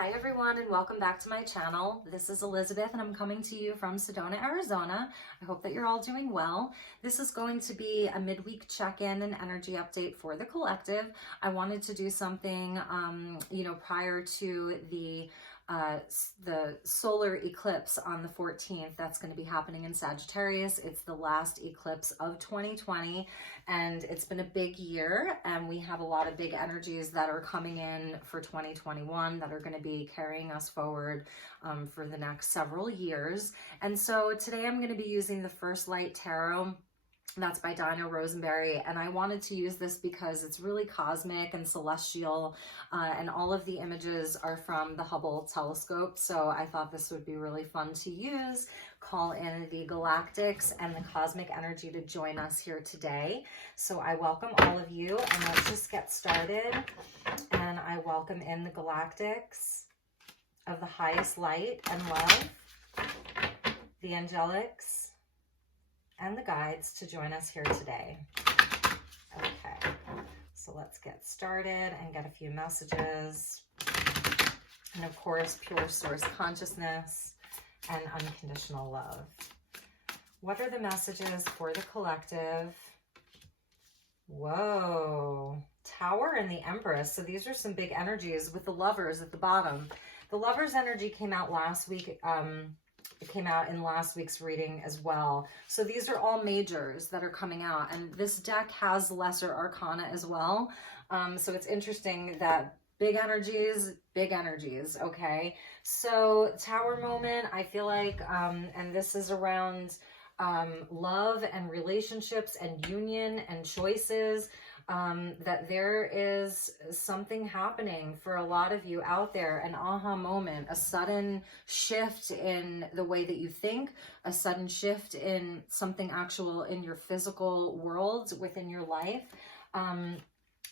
Hi everyone and welcome back to my channel. This is Elizabeth and I'm coming to you from Sedona, Arizona. I hope that you're all doing well. This is going to be a midweek check-in and energy update for the collective. I wanted to do something, prior to the solar eclipse on the 14th. That's going to be happening in Sagittarius. It's the last eclipse of 2020 and it's been a big year and we have a lot of big energies that are coming in for 2021 that are going to be carrying us forward for the next several years. And so today I'm going to be using the First Light Tarot. That's by Dinah Rosenberry, and I wanted to use this because it's really cosmic and celestial, and all of the images are from the Hubble telescope, so I thought this would be really fun to use. Call in the galactics and the cosmic energy to join us here today. So I welcome all of you, and let's just get started. And I welcome in the galactics of the highest light and love, the angelics, and the guides to join us here today. Okay, so let's get started and get a few messages. And of course, pure source consciousness and unconditional love. What are the messages for the collective? Whoa, Tower and the Empress. So these are some big energies with the Lovers at the bottom. The Lovers energy came out last week. It came out in last week's reading as well. So these are all majors that are coming out. And this deck has lesser arcana as well. So it's interesting that big energies, okay? So Tower moment, I feel like, and this is around love and relationships and union and choices. That there is something happening for a lot of you out there, an aha moment, a sudden shift in the way that you think, a sudden shift in something actual in your physical world within your life,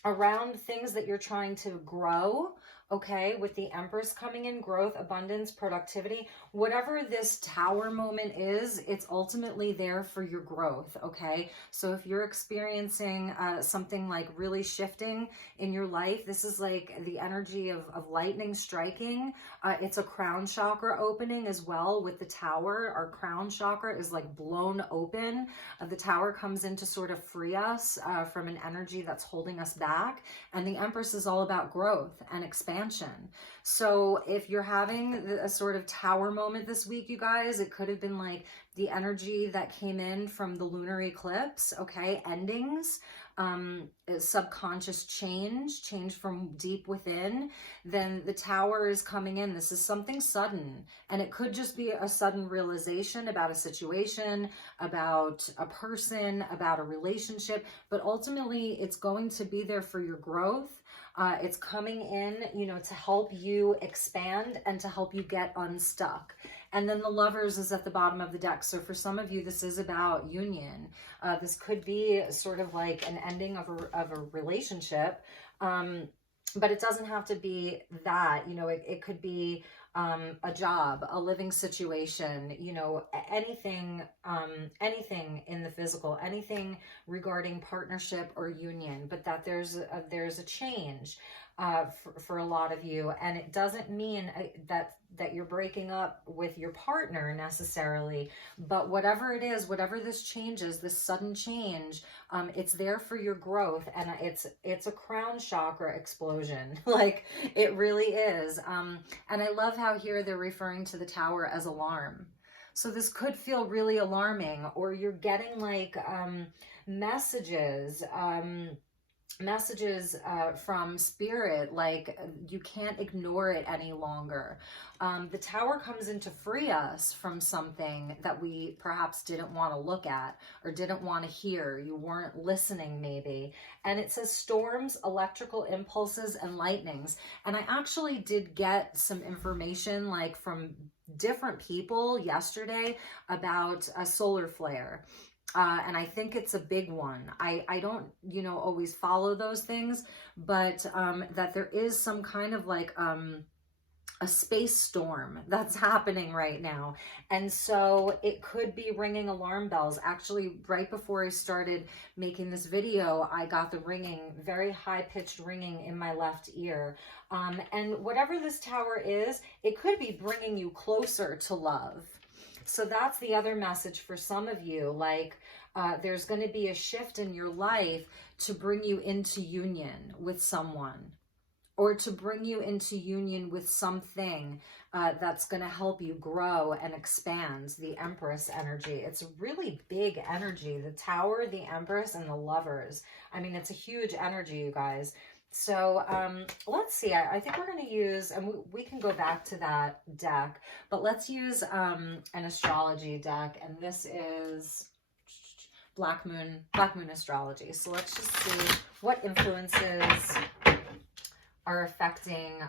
around things that you're trying to grow. Okay, with the Empress coming in, growth, abundance, productivity, whatever this Tower moment is, it's ultimately there for your growth, okay? So if you're experiencing something like really shifting in your life, this is like the energy of lightning striking. It's a crown chakra opening as well with the Tower. Our crown chakra is like blown open. The Tower comes in to sort of free us from an energy that's holding us back. And the Empress is all about growth and expansion. So if you're having a sort of Tower moment this week, you guys, it could have been like the energy that came in from the lunar eclipse, okay? Endings, subconscious change from deep within. Then the Tower is coming in. This is something sudden, and it could just be a sudden realization about a situation, about a person, about a relationship, but ultimately it's going to be there for your growth. It's coming in, to help you expand and to help you get unstuck. And then the Lovers is at the bottom of the deck. So for some of you, this is about union. This could be sort of like an ending of a relationship. But it doesn't have to be that, it could be a job, a living situation, anything in the physical, anything regarding partnership or union, but that there's a change for a lot of you. And it doesn't mean that you're breaking up with your partner necessarily, but whatever it is, whatever this changes, this sudden change, it's there for your growth. And it's a crown chakra explosion. Like it really is. And I love how here they're referring to the Tower as alarm. So this could feel really alarming, or you're getting like messages from spirit, like you can't ignore it any longer. The Tower comes in to free us from something that we perhaps didn't want to look at or didn't want to hear. You weren't listening maybe. And it says storms, electrical impulses, and lightnings. And I actually did get some information like from different people yesterday about a solar flare. And I think it's a big one. I don't, always follow those things, but that there is some kind of like a space storm that's happening right now. And so it could be ringing alarm bells. Actually, right before I started making this video, I got the ringing, very high-pitched ringing in my left ear. And whatever this tower is, it could be bringing you closer to love. So that's the other message for some of you. Like, there's going to be a shift in your life to bring you into union with someone, or to bring you into union with something that's going to help you grow and expand. The Empress energy. It's really big energy. The Tower, the Empress, and the Lovers. I mean, it's a huge energy, you guys. So let's see. I think we're going to use, and we can go back to that deck, but let's use an astrology deck. And this is Black Moon Astrology. So let's just see what influences are affecting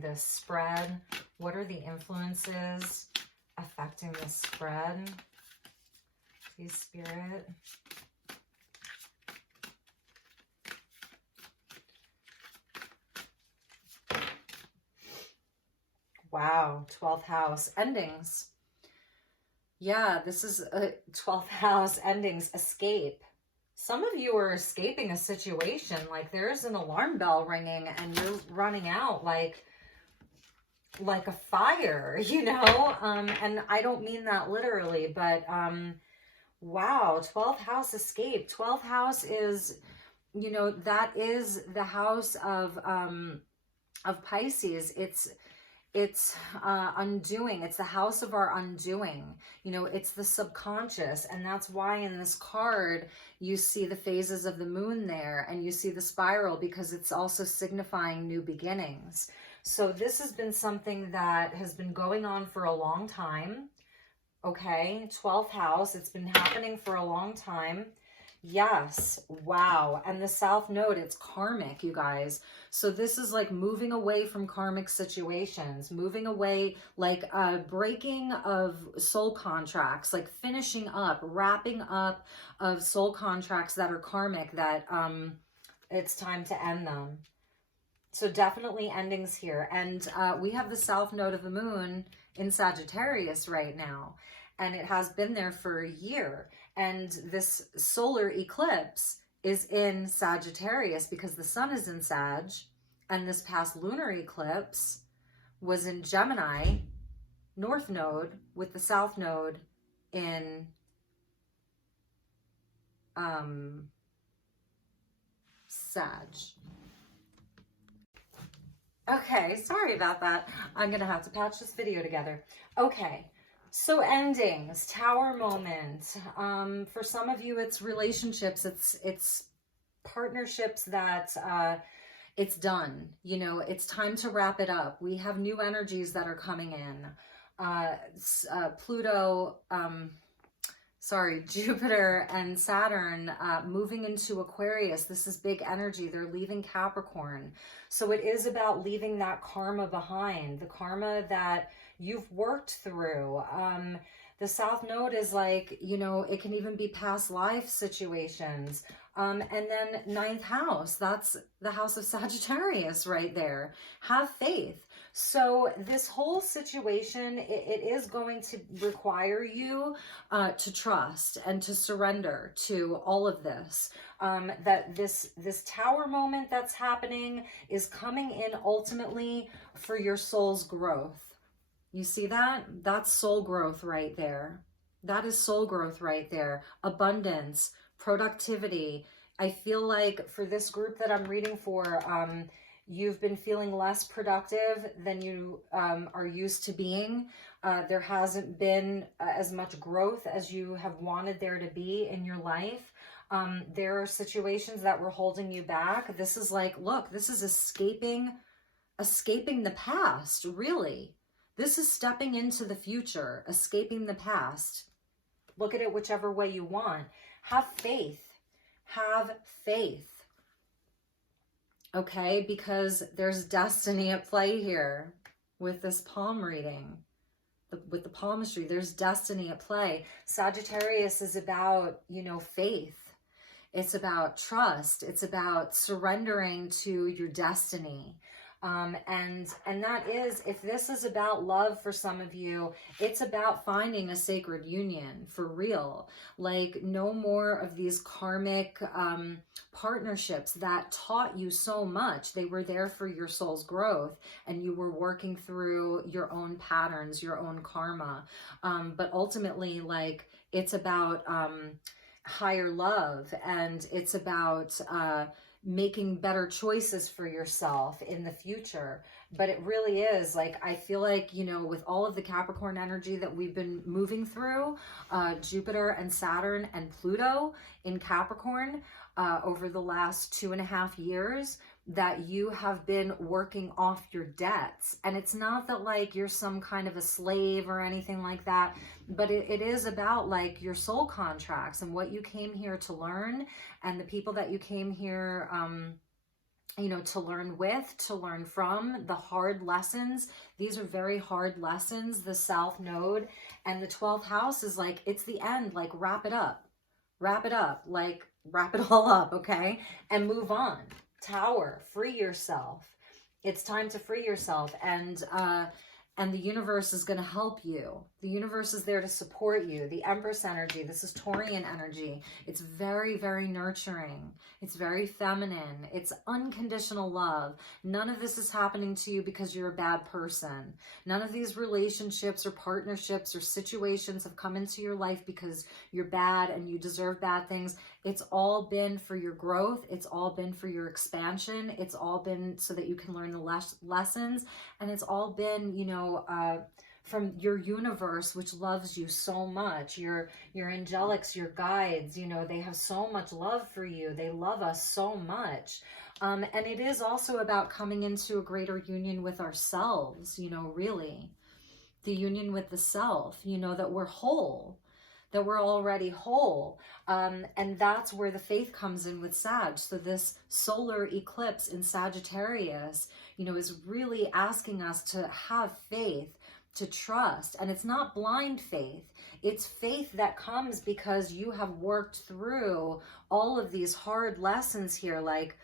this spread. What are the influences affecting this spread? Please, Spirit. Wow, 12th house, endings. Yeah, this is a 12th house, endings, escape. Some of you are escaping a situation, like there's an alarm bell ringing and you're running out like a fire, you know? And I don't mean that literally, but wow, 12th house, escape. 12th house is, you know, that is the house of Pisces. It's undoing. It's the house of our undoing. You know, it's the subconscious. And that's why in this card, you see the phases of the moon there and you see the spiral, because it's also signifying new beginnings. So this has been something that has been going on for a long time. Okay, 12th house. It's been happening for a long time. Yes. Wow. And the South Node, it's karmic, you guys. So this is like moving away from karmic situations, moving away, like breaking of soul contracts, like finishing up, wrapping up of soul contracts that are karmic, that it's time to end them. So definitely endings here. And we have the South Node of the moon in Sagittarius right now. And it has been there for a year. And this solar eclipse is in Sagittarius because the sun is in Sag. And this past lunar eclipse was in Gemini, North Node, with the South Node in Sag. Okay, sorry about that. I'm going to have to patch this video together. Okay. So endings, tower moment. For some of you, it's relationships. It's partnerships that it's done. You know, it's time to wrap it up. We have new energies that are coming in. Jupiter and Saturn moving into Aquarius. This is big energy. They're leaving Capricorn. So it is about leaving that karma behind, the karma that you've worked through. The South Node is like, you know, it can even be past life situations. And then 9th house, that's the house of Sagittarius right there. Have faith. So this whole situation, it is going to require you to trust and to surrender to all of this. That this tower moment that's happening is coming in ultimately for your soul's growth. You see that? That's soul growth right there. That is soul growth right there. Abundance, productivity. I feel like for this group that I'm reading for, you've been feeling less productive than you are used to being. There hasn't been as much growth as you have wanted there to be in your life. There are situations that were holding you back. This is like, look, this is escaping the past, really. This is stepping into the future, escaping the past. Look at it whichever way you want. Have faith. Have faith. Okay, because there's destiny at play here with this palm reading. With the palmistry, there's destiny at play. Sagittarius is about, you know, faith. It's about trust. It's about surrendering to your destiny. And that is, if this is about love for some of you, it's about finding a sacred union for real. Like, no more of these karmic partnerships that taught you so much. They were there for your soul's growth, and you were working through your own patterns, your own karma. But ultimately, like, it's about higher love, and it's about making better choices for yourself in the future. But it really is, like, I feel like, you know, with all of the Capricorn energy that we've been moving through, Jupiter and Saturn and Pluto in Capricorn over the last 2.5 years, that you have been working off your debts. And it's not that like you're some kind of a slave or anything like that, but it is about like your soul contracts and what you came here to learn, and the people that you came here you know, to learn with, to learn from, the hard lessons. These are very hard lessons. The South Node and the 12th house is like, it's the end, like wrap it up, like wrap it all up, okay? And move on. Tower, free yourself. It's time to free yourself. And the universe is going to help you. The universe is there to support you. The Empress energy, this is Taurian energy. It's very, very nurturing. It's very feminine. It's unconditional love. None of this is happening to you because you're a bad person. None of these relationships or partnerships or situations have come into your life because you're bad and you deserve bad things. It's all been for your growth. It's all been for your expansion. It's all been so that you can learn the lessons. And it's all been, you know, from your universe, which loves you so much. Your angelics, your guides, you know, they have so much love for you. They love us so much. And it is also about coming into a greater union with ourselves, you know, really. The union with the self, you know, that we're whole, that we're already whole. And that's where the faith comes in with Sag. So this solar eclipse in Sagittarius, you know, is really asking us to have faith, to trust. And it's not blind faith. It's faith that comes because you have worked through all of these hard lessons here. Like,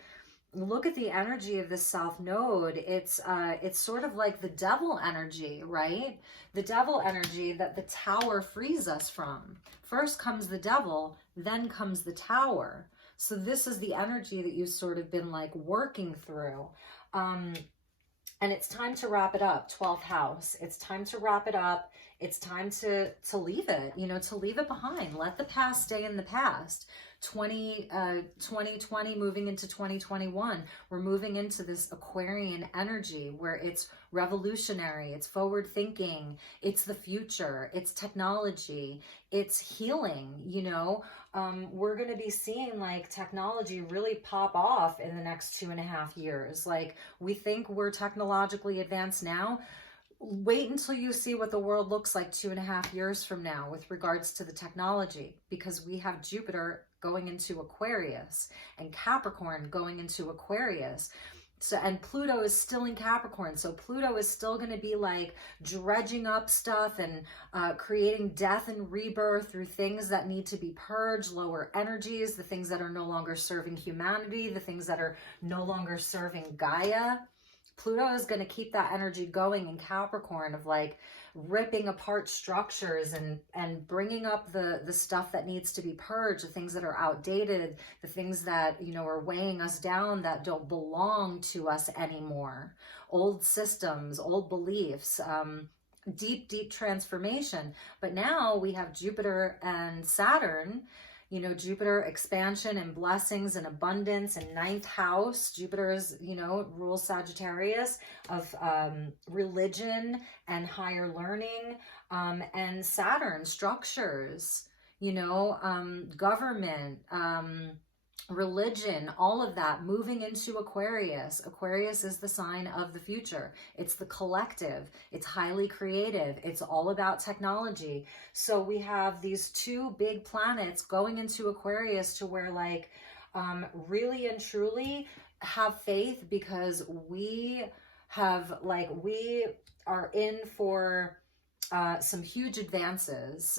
look at the energy of the South Node. It's sort of like the devil energy, right? The devil energy that the Tower frees us from. First comes the devil, then comes the Tower. So this is the energy that you've sort of been like working through. And it's time to wrap it up, 12th house. It's time to wrap it up. It's time to leave it, you know, to leave it behind. Let the past stay in the past. 2020 moving into 2021, we're moving into this Aquarian energy where it's revolutionary, it's forward thinking, it's the future, it's technology, it's healing, you know. We're going to be seeing like technology really pop off in the next 2.5 years. Like, we think we're technologically advanced now. Wait until you see what the world looks like 2.5 years from now with regards to the technology, because we have Jupiter going into Aquarius and Capricorn going into Aquarius. So, and Pluto is still in Capricorn. So Pluto is still going to be like dredging up stuff and creating death and rebirth through things that need to be purged, lower energies, the things that are no longer serving humanity, the things that are no longer serving Gaia. Pluto is going to keep that energy going in Capricorn of like ripping apart structures and bringing up the stuff that needs to be purged, the things that are outdated, the things that, you know, are weighing us down, that don't belong to us anymore. Old systems, old beliefs, deep transformation. But now we have Jupiter and Saturn. You know, Jupiter, expansion and blessings and abundance and 9th house. Jupiter is, you know, rules Sagittarius of religion and higher learning. And Saturn, structures, you know, government, religion, all of that moving into Aquarius. Aquarius is the sign of the future. It's the collective. It's highly creative. It's all about technology. So we have these two big planets going into Aquarius to where like really and truly have faith, because we have like, we are in for some huge advances,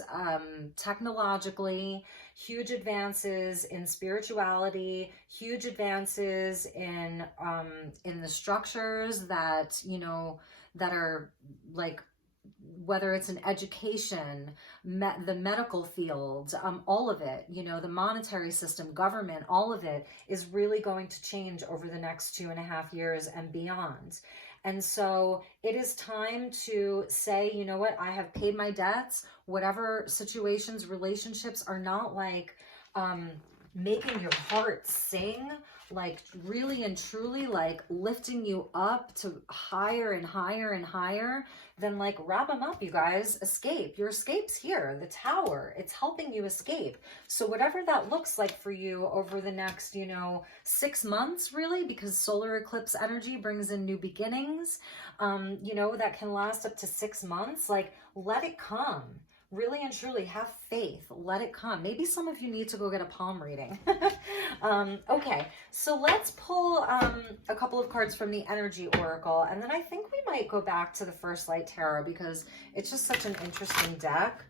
technologically, huge advances in spirituality, huge advances in the structures that, you know, that are like, whether it's in education, the medical field, all of it, you know, the monetary system, government, all of it is really going to change over the next 2.5 years and beyond. And so it is time to say, you know what, I have paid my debts. Whatever situations, relationships are not like making your heart sing, like really and truly like lifting you up to higher and higher and higher, then like wrap them up, you guys. Escape. Your escape's here. The tower. It's helping you escape. So whatever that looks like for you over the next, you know, 6 months, really, because solar eclipse energy brings in new beginnings, you know, that can last up to 6 months. Like, let it come. Really and truly have faith. Let it come. Maybe some of you need to go get a palm reading. Okay, so let's pull a couple of cards from the Energy Oracle, and then I think we might go back to the First Light Tarot because it's just such an interesting deck.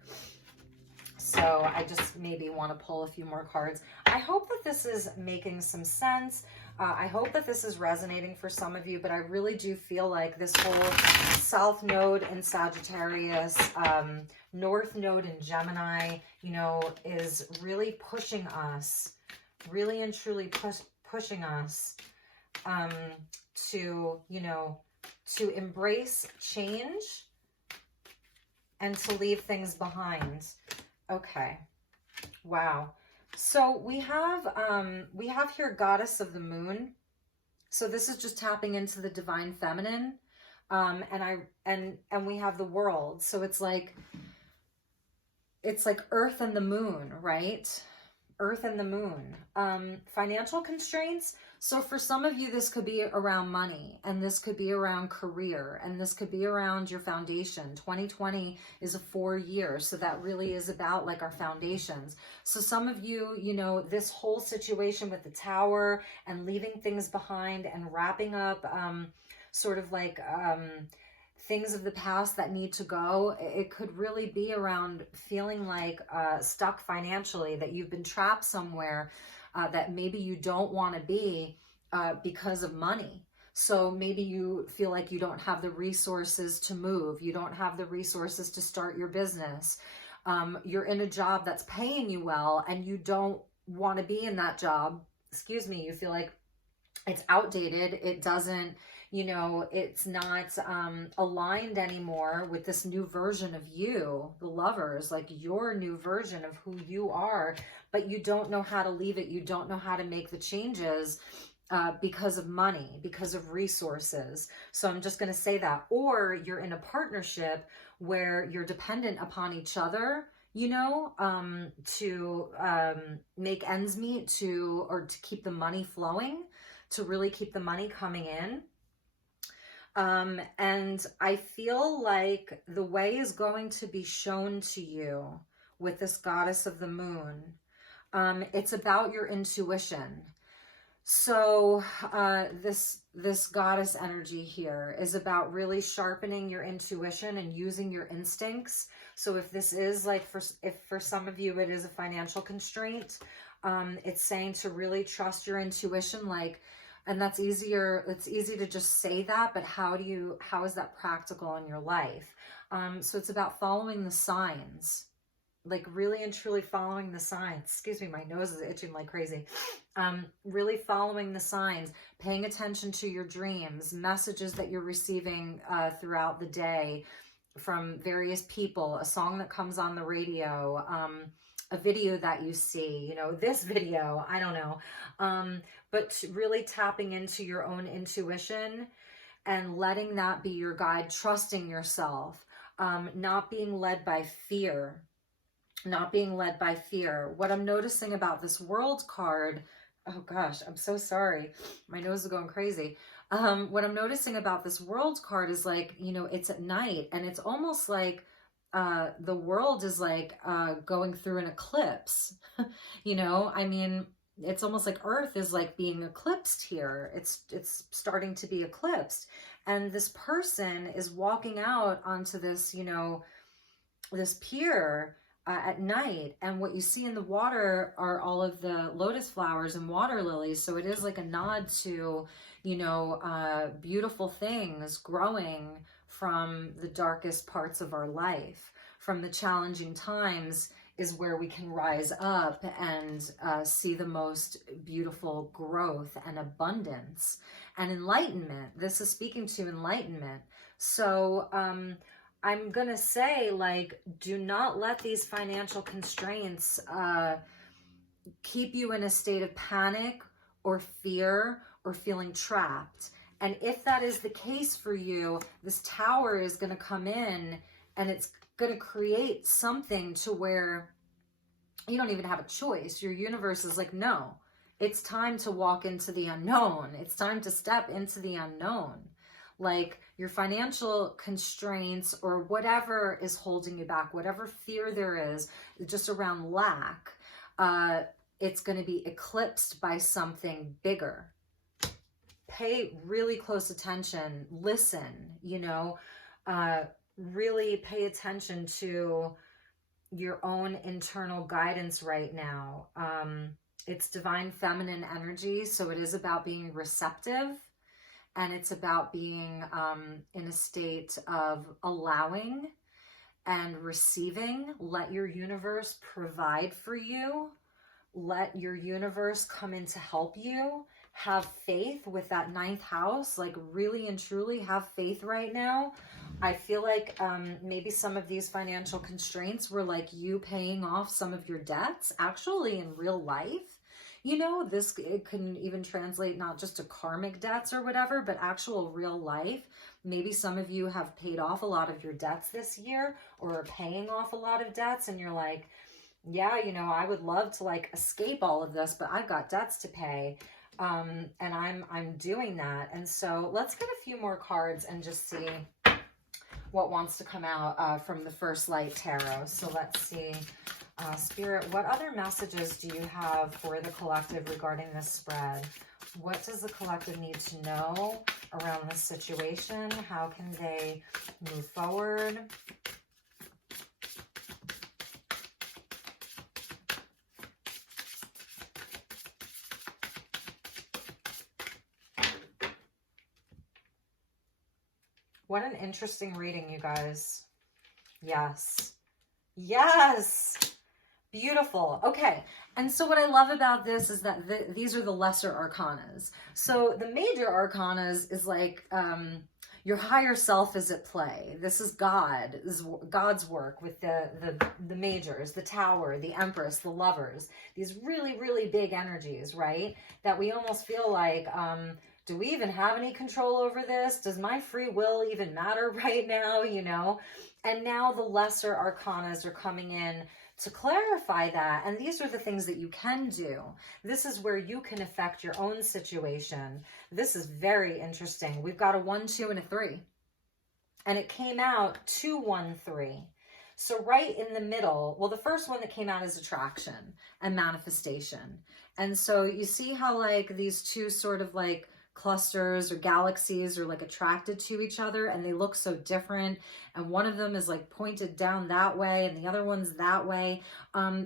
So I just maybe want to pull a few more cards. I hope that this is making some sense. I hope that this is resonating for some of you, but I really do feel like this whole South Node in Sagittarius, North Node in Gemini, you know, is really pushing us, really and truly pushing us to, you know, to embrace change and to leave things behind. Okay. Wow. So we have here Goddess of the Moon. So this is just tapping into the divine feminine. And we have the world. So it's like Earth and the moon, right? Earth and the moon. Financial constraints. So for some of you, this could be around money, and this could be around career, and this could be around your foundation. 2020 is a 4 year. So that really is about like our foundations. So some of you, you know, this whole situation with the tower and leaving things behind and wrapping up, sort of like, things of the past that need to go. It could really be around feeling like stuck financially, that you've been trapped somewhere that maybe you don't want to be because of money. So maybe you feel like you don't have the resources to move. You don't have the resources to start your business. You're in a job that's paying you well and you don't want to be in that job. Excuse me. You feel like it's outdated. It doesn't, you know, it's not aligned anymore with this new version of you, the Lovers, like your new version of who you are, but you don't know how to leave it. You don't know how to make the changes because of money, because of resources. So I'm just going to say that. Or you're in a partnership where you're dependent upon each other, you know, to make ends meet, or to keep the money flowing, to really keep the money coming in. And I feel like the way is going to be shown to you with this Goddess of the Moon. It's about your intuition. So this goddess energy here is about really sharpening your intuition and using your instincts. So if this is like, if for some of you it is a financial constraint, it's saying to really trust your intuition, like, and that's easier. It's easy to just say that, but how is that practical in your life? So it's about following the signs, like really and truly following the signs. Excuse me, my nose is itching like crazy. Really following the signs, paying attention to your dreams, messages that you're receiving throughout the day from various people, a song that comes on the radio, a video that you see, you know, this video, I don't know. But really tapping into your own intuition and letting that be your guide, trusting yourself, not being led by fear, not being led by fear. What I'm noticing about this World card, oh gosh, I'm so sorry. My nose is going crazy. What I'm noticing about this World card is like, you know, it's at night and it's almost like the world is like going through an eclipse. You know, I mean, it's almost like Earth is like being eclipsed here. It's starting to be eclipsed. And this person is walking out onto this, you know, this pier at night, and what you see in the water are all of the lotus flowers and water lilies. So it is like a nod to, you know, beautiful things growing from the darkest parts of our life, from the challenging times is where we can rise up and see the most beautiful growth and abundance and enlightenment. This is speaking to enlightenment. So I'm gonna say, like, do not let these financial constraints keep you in a state of panic or fear or feeling trapped. And if that is the case for you, this tower is going to come in and it's going to create something to where you don't even have a choice. Your universe is like, no, it's time to walk into the unknown. It's time to step into the unknown. Like your financial constraints or whatever is holding you back, whatever fear there is just around lack, it's going to be eclipsed by something bigger. Pay really close attention, listen, you know, really pay attention to your own internal guidance right now. It's divine feminine energy, so it is about being receptive, and it's about being in a state of allowing and receiving. Let your universe provide for you. Let your universe come in to help you. Have faith with that 9th house, like really and truly have faith right now. I feel like maybe some of these financial constraints were like you paying off some of your debts actually in real life. You know, it can even translate not just to karmic debts or whatever, but actual real life. Maybe some of you have paid off a lot of your debts this year or are paying off a lot of debts, and you're like, yeah, you know, I would love to like escape all of this, but I've got debts to pay. And I'm doing that. And so let's get a few more cards and just see what wants to come out from the First Light Tarot. So let's see, Spirit, what other messages do you have for the collective regarding this spread? What does the collective need to know around this situation? How can they move forward? What an interesting reading, you guys. Yes. Yes. Beautiful. Okay. And so what I love about this is that these are the lesser arcanas. So the major arcanas is like your higher self is at play. This is God's work with the majors, the Tower, the Empress, the Lovers. These really, really big energies, right? That we almost feel like, do we even have any control over this? Does my free will even matter right now, you know? And now the lesser arcanas are coming in to clarify that. And these are the things that you can do. This is where you can affect your own situation. This is very interesting. We've got a 1, 2, and a 3. And it came out 2, 1, 3. So right in the middle, well, the first one that came out is attraction and manifestation. And so you see how like these two sort of like clusters or galaxies are like attracted to each other, and they look so different, and one of them is like pointed down that way and the other one's that way.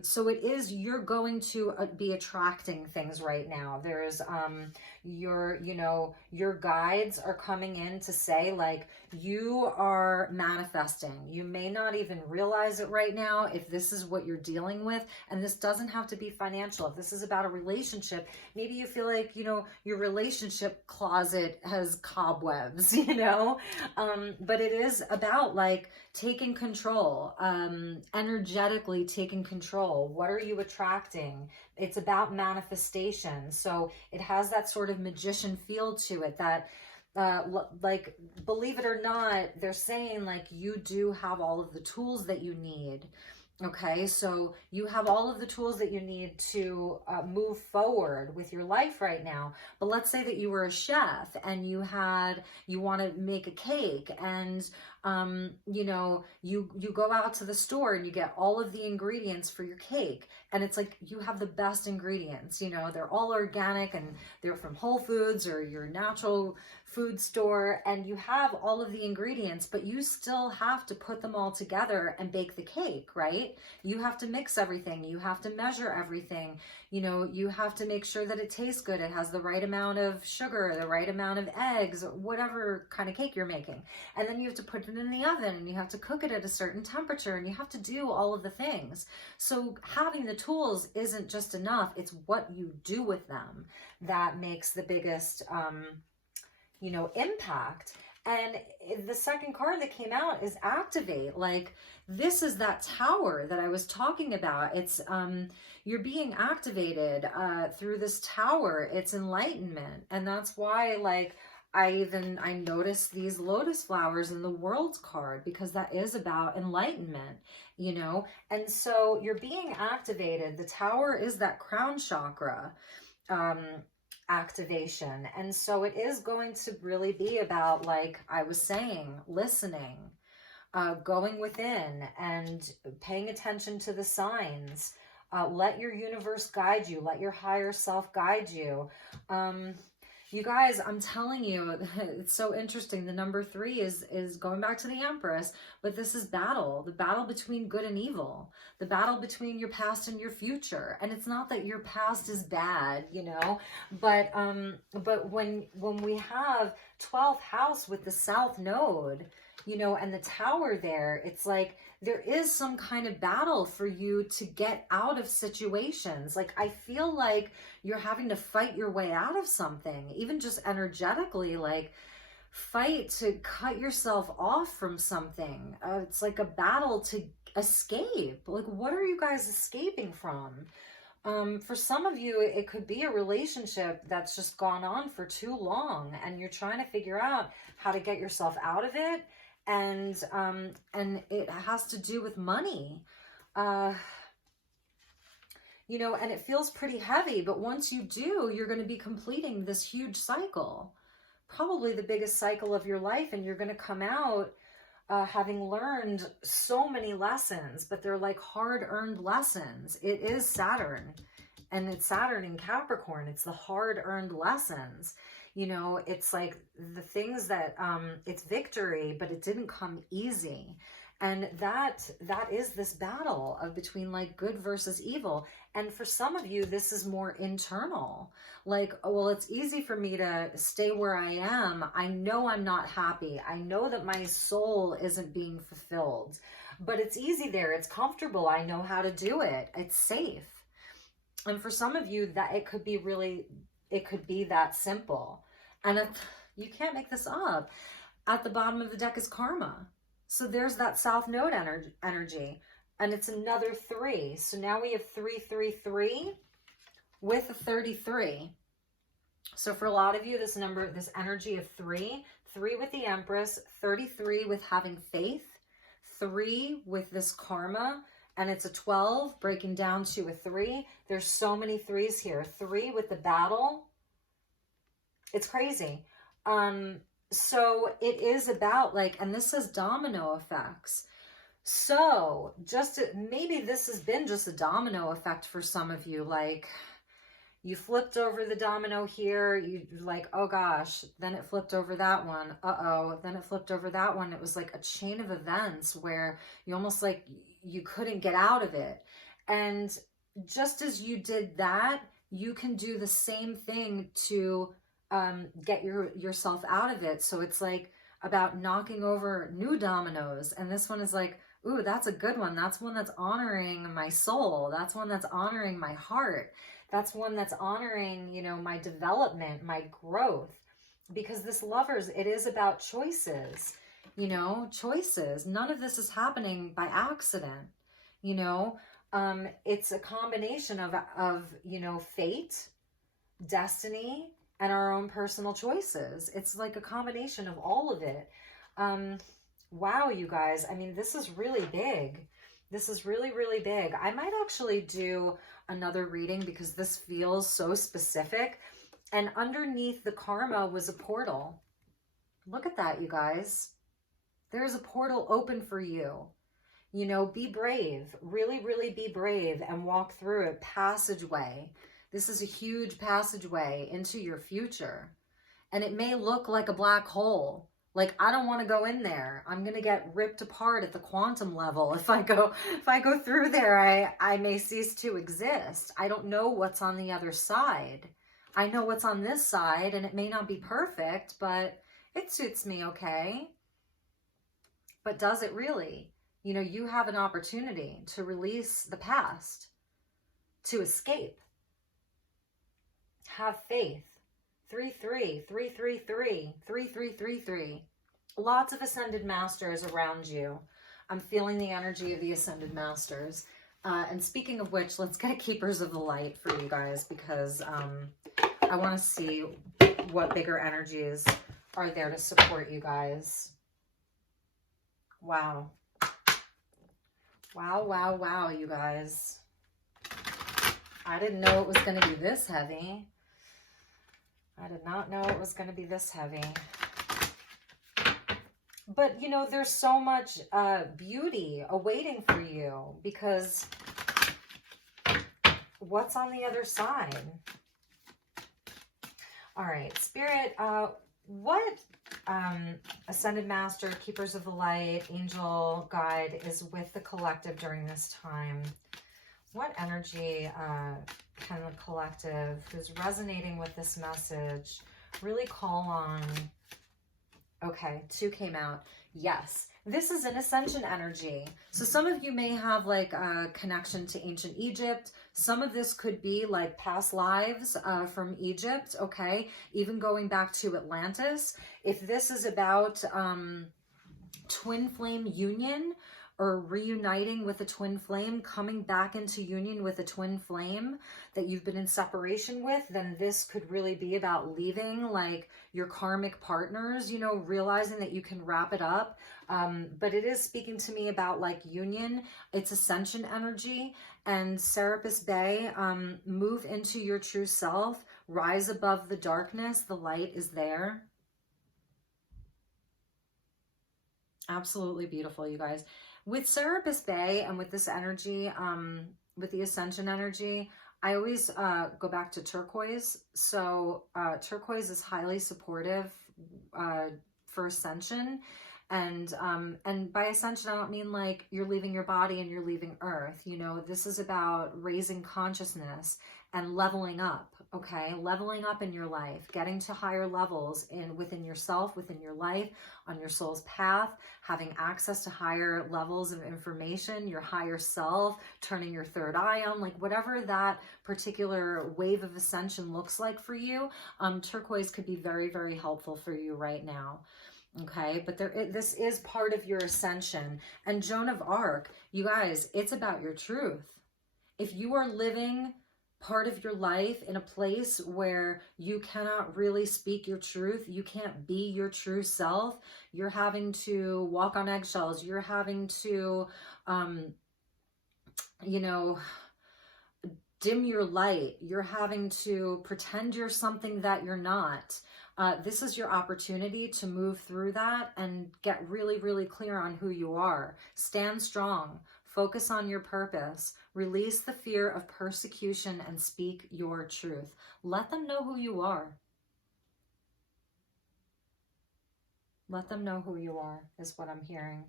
So it is, you're going to be attracting things right now. There's your guides are coming in to say like you are manifesting. You may not even realize it right now if this is what you're dealing with, and this doesn't have to be financial. If this is about a relationship, maybe you feel like, you know, your relationship closet has cobwebs, you know, but it is about like taking control, energetically taking control. What are you attracting? It's about manifestation. So it has that sort of magician feel to it that like, believe it or not, they're saying like you do have all of the tools that you need. Okay, so you have all of the tools that you need to move forward with your life right now. But let's say that you were a chef and you want to make a cake, and you know, you go out to the store and you get all of the ingredients for your cake, and it's like you have the best ingredients, you know, they're all organic and they're from Whole Foods or your natural food store and you have all of the ingredients, but you still have to put them all together and bake the cake, right? You have to mix everything. You have to measure everything. You know, you have to make sure that it tastes good. It has the right amount of sugar, the right amount of eggs, whatever kind of cake you're making. And then you have to put it in the oven and you have to cook it at a certain temperature and you have to do all of the things. So having the tools isn't just enough. It's what you do with them that makes the biggest, you know, impact. And the second card that came out is activate. Like, this is that tower that I was talking about. It's, you're being activated through this tower. It's enlightenment. And that's why, like, I noticed these lotus flowers in the world card, because that is about enlightenment, you know? And so you're being activated. The tower is that crown chakra activation. And so it is going to really be about, like I was saying, listening, going within and paying attention to the signs. Let your universe guide you. Let your higher self guide you. You guys, I'm telling you, it's so interesting. The number 3 is going back to the Empress, but this is battle, the battle between good and evil, the battle between your past and your future. And it's not that your past is bad, you know, but when we have 12th house with the South Node, you know, and the tower there, it's like there is some kind of battle for you to get out of situations. Like, I feel like you're having to fight your way out of something, even just energetically, like fight to cut yourself off from something. It's like a battle to escape. Like, what are you guys escaping from? For some of you, it could be a relationship that's just gone on for too long and you're trying to figure out how to get yourself out of it. And it has to do with money, you know, and it feels pretty heavy, but once you do, you're going to be completing this huge cycle, probably the biggest cycle of your life. And you're going to come out, having learned so many lessons, but they're like hard-earned lessons. It is Saturn, and it's Saturn in Capricorn. It's the hard-earned lessons. You know, it's like the things that, it's victory, but it didn't come easy. And that is this battle of between like good versus evil. And for some of you, this is more internal. Like, oh, well, it's easy for me to stay where I am. I know I'm not happy. I know that my soul isn't being fulfilled, but it's easy there. It's comfortable. I know how to do it. It's safe. And for some of you, that it could be that simple. And you can't make this up. At the bottom of the deck is karma. So there's that South Node energy. And it's another 3. So now we have 3, 3, 3 with a 33. So for a lot of you, this energy of 3 with the Empress, 33 with having faith, 3 with this karma, and it's a 12 breaking down to a 3. There's so many 3s here. 3 with the battle. It's crazy. So it is about like, and this says domino effects. So maybe this has been just a domino effect for some of you. Like, you flipped over the domino here. You like, oh gosh, then it flipped over that one. Uh-oh, then it flipped over that one. It was like a chain of events where you almost like you couldn't get out of it. And just as you did that, you can do the same thing to get yourself out of it. So it's like about knocking over new dominoes. And this one is like, ooh, that's a good one. That's one that's honoring my soul. That's one that's honoring my heart. That's one that's honoring, you know, my development, my growth. Because this Lovers, it is about choices, you know, choices. None of this is happening by accident, you know. It's a combination of, you know, fate, destiny, and our own personal choices. It's like a combination of all of it. Wow, you guys. I mean, this is really big. This is really, really big. I might actually do another reading because this feels so specific. And underneath the karma was a portal. Look at that, you guys. There's a portal open for you. You know, be brave. Really, really be brave and walk through it. Passageway. This is a huge passageway into your future. and it may look like a black hole. Like, I don't want to go in there. I'm going to get ripped apart at the quantum level. If I go through there, I may cease to exist. I don't know what's on the other side. I know what's on this side, and it may not be perfect, but it suits me okay. But does it really? You know, you have an opportunity to release the past, to escape. Have faith. 3333333333. Lots of ascended masters around you. I'm feeling the energy of the ascended masters. And speaking of which, let's get a Keepers of the Light for you guys, because I want to see what bigger energies are there to support you guys. Wow. Wow, wow, wow, you guys. I didn't know it was going to be this heavy. I did not know it was going to be this heavy. But, you know, there's so much beauty awaiting for you, because what's on the other side? All right, Spirit, what Ascended Master, Keepers of the Light, Angel, Guide is with the collective during this time? What energy can the collective who's resonating with this message really call on? Okay, 2 came out. Yes, this is an Ascension energy. So some of you may have like a connection to ancient Egypt. Some of this could be like past lives from Egypt, okay? Even going back to Atlantis. If this is about twin flame union, or reuniting with a twin flame, coming back into union with a twin flame that you've been in separation with, then this could really be about leaving like your karmic partners, you know, realizing that you can wrap it up. But it is speaking to me about like union. It's Ascension energy. And Serapis Bay, move into your true self, rise above the darkness. The light is there. Absolutely beautiful, you guys. With Serapis Bay and with this energy, with the Ascension energy, I always go back to turquoise. So turquoise is highly supportive for Ascension. And by Ascension, I don't mean like you're leaving your body and you're leaving Earth. You know, this is about raising consciousness and leveling up. Okay, leveling up in your life, getting to higher levels within yourself, within your life, on your soul's path, having access to higher levels of information, your higher self, turning your third eye on, like whatever that particular wave of ascension looks like for you. Turquoise could be very, very helpful for you right now. Okay, but this is part of your ascension. And Joan of Arc, you guys, it's about your truth. If you are living part of your life in a place where you cannot really speak your truth, you can't be your true self, you're having to walk on eggshells, you're having to, you know, dim your light, you're having to pretend you're something that you're not. This is your opportunity to move through that and get really, really clear on who you are. Stand strong. Focus on your purpose. Release the fear of persecution and speak your truth. Let them know who you are. Let them know who you are, is what I'm hearing.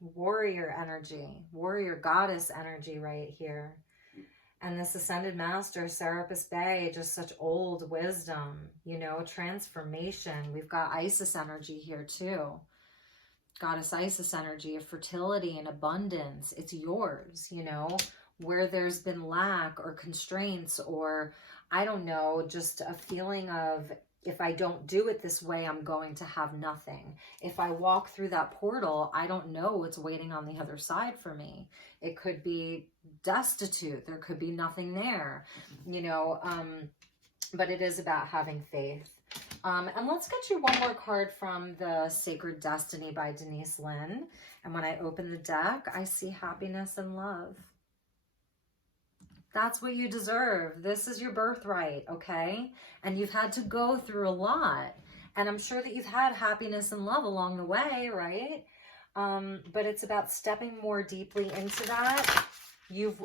Warrior energy, warrior goddess energy right here. And this Ascended Master, Serapis Bay, just such old wisdom, you know, transformation. We've got Isis energy here too. Goddess Isis energy of fertility and abundance. It's yours, you know, where there's been lack or constraints or, I don't know, just a feeling of, if I don't do it this way, I'm going to have nothing. If I walk through that portal, I don't know what's waiting on the other side for me. It could be destitute. There could be nothing there, you know, but it is about having faith. And let's get you one more card from the Sacred Destiny by Denise Lynn. And when I open the deck, I see happiness and love. That's what you deserve. This is your birthright, okay? And you've had to go through a lot. And I'm sure that you've had happiness and love along the way, right? But it's about stepping more deeply into that. You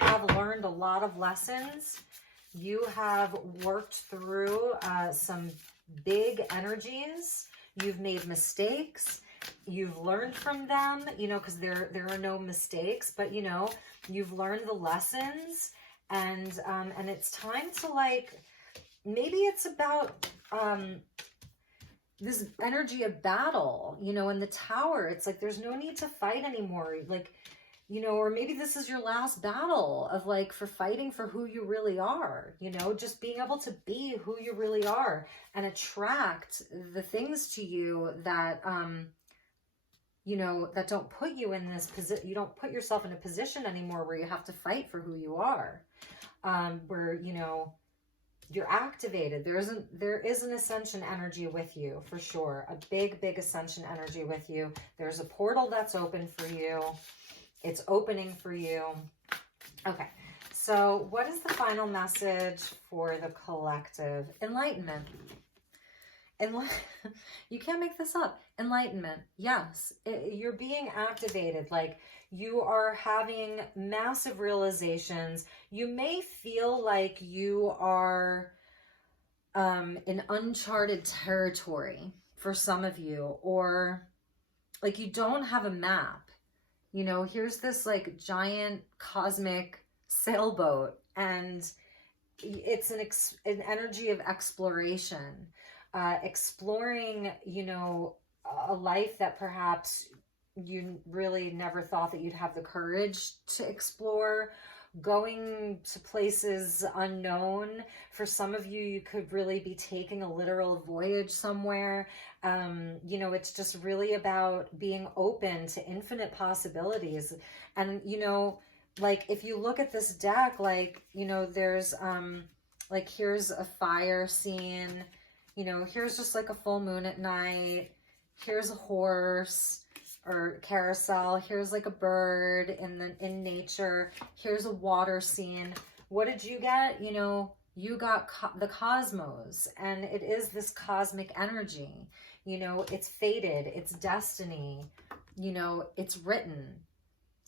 have learned a lot of lessons. You have worked through some big energies. You've made mistakes. You've learned from them, you know, because there are no mistakes, but, you know, you've learned the lessons, and it's time to, like, maybe it's about this energy of battle, you know, in the Tower. It's like, there's no need to fight anymore. Like, you know, or maybe this is your last battle of, like, for fighting for who you really are, you know, just being able to be who you really are and attract the things to you that, you know, that don't put you in this position. You don't put yourself in a position anymore where you have to fight for who you are, where, you know, you're activated. There is an ascension energy with you, for sure. A big, big ascension energy with you. There's a portal that's open for you. It's opening for you. Okay. So what is the final message for the collective? Enlightenment. You can't make this up. Enlightenment. Yes. You're being activated. Like, you are having massive realizations. You may feel like you are in uncharted territory for some of you, or like you don't have a map. You know, here's this, like, giant cosmic sailboat, and it's an energy of exploration. Exploring, you know, a life that perhaps you really never thought that you'd have the courage to explore, going to places unknown. For some of you, you could really be taking a literal voyage somewhere. You know, it's just really about being open to infinite possibilities. And, you know, like, if you look at this deck, like, you know, there's, like, here's a fire scene. You know, here's just like a full moon at night. Here's a horse or carousel. Here's like a bird in nature. Here's a water scene. What did you get? You know, you got the cosmos, and it is this cosmic energy. You know, it's fated, it's destiny. You know, it's written.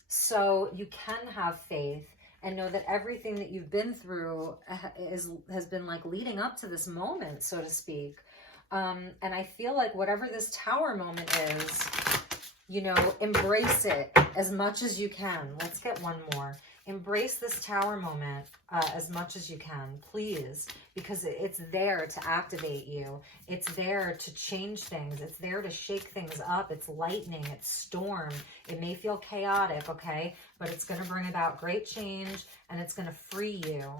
So you can have faith and know that everything that you've been through has been, like, leading up to this moment, so to speak. And I feel like whatever this Tower moment is, you know, embrace it as much as you can. Let's get one more. Embrace this Tower moment as much as you can, please, because it's there to activate you. It's there to change things. It's there to shake things up. It's lightning. It's storm. It may feel chaotic, okay? But it's going to bring about great change, and it's going to free you,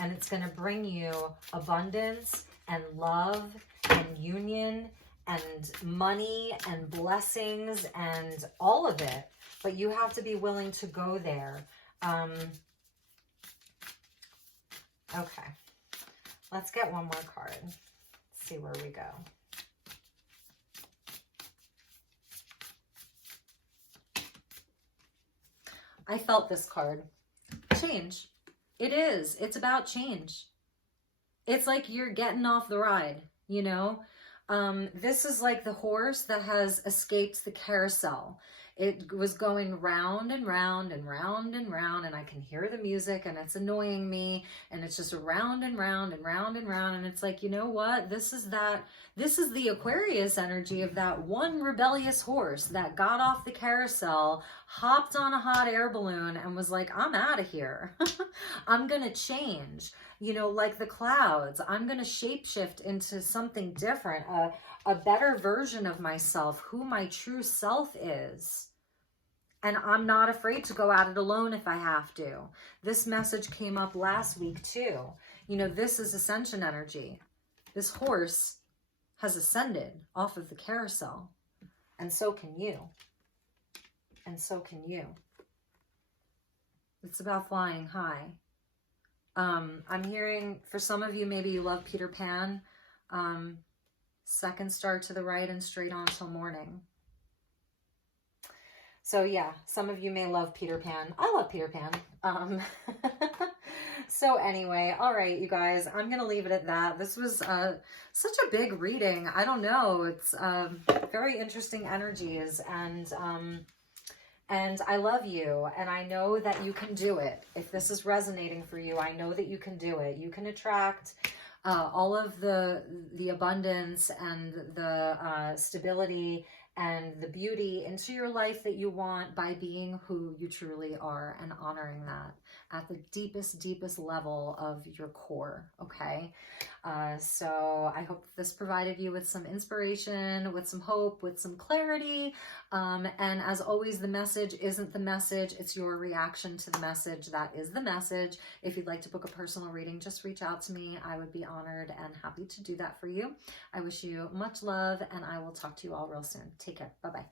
and it's going to bring you abundance and love and union and money and blessings and all of it. But you have to be willing to go there. Okay, let's get one more card. Let's see where we go. I felt this card. Change. It is. It's about change. It's like you're getting off the ride, you know? This is like the horse that has escaped the carousel. It was going round and round and round and round, and I can hear the music, and it's annoying me, and it's just round and round and round and round, and it's like, you know what? This is the Aquarius energy of that one rebellious horse that got off the carousel, hopped on a hot air balloon, and was like, I'm out of here. I'm gonna change. You know, like the clouds, I'm gonna shapeshift into something different, a better version of myself, who my true self is. And I'm not afraid to go at it alone if I have to. This message came up last week too. You know, this is Ascension energy. This horse has ascended off of the carousel. And so can you. And so can you. It's about flying high. I'm hearing, for some of you, maybe you love Peter Pan. Second star to the right and straight on till morning. So yeah, some of you may love Peter Pan. I love Peter Pan. So anyway, all right, you guys, I'm going to leave it at that. This was such a big reading. I don't know. It's very interesting energies. And I love you, and I know that you can do it. If this is resonating for you, I know that you can do it. You can attract all of the abundance and the stability and the beauty into your life that you want by being who you truly are and honoring that at the deepest level of your core. Okay. So I hope this provided you with some inspiration, with some hope, with some clarity. And as always, the message isn't the message. It's your reaction to the message. That is the message. If you'd like to book a personal reading, just reach out to me. I would be honored and happy to do that for you. I wish you much love, and I will talk to you all real soon. Take care. Bye-bye.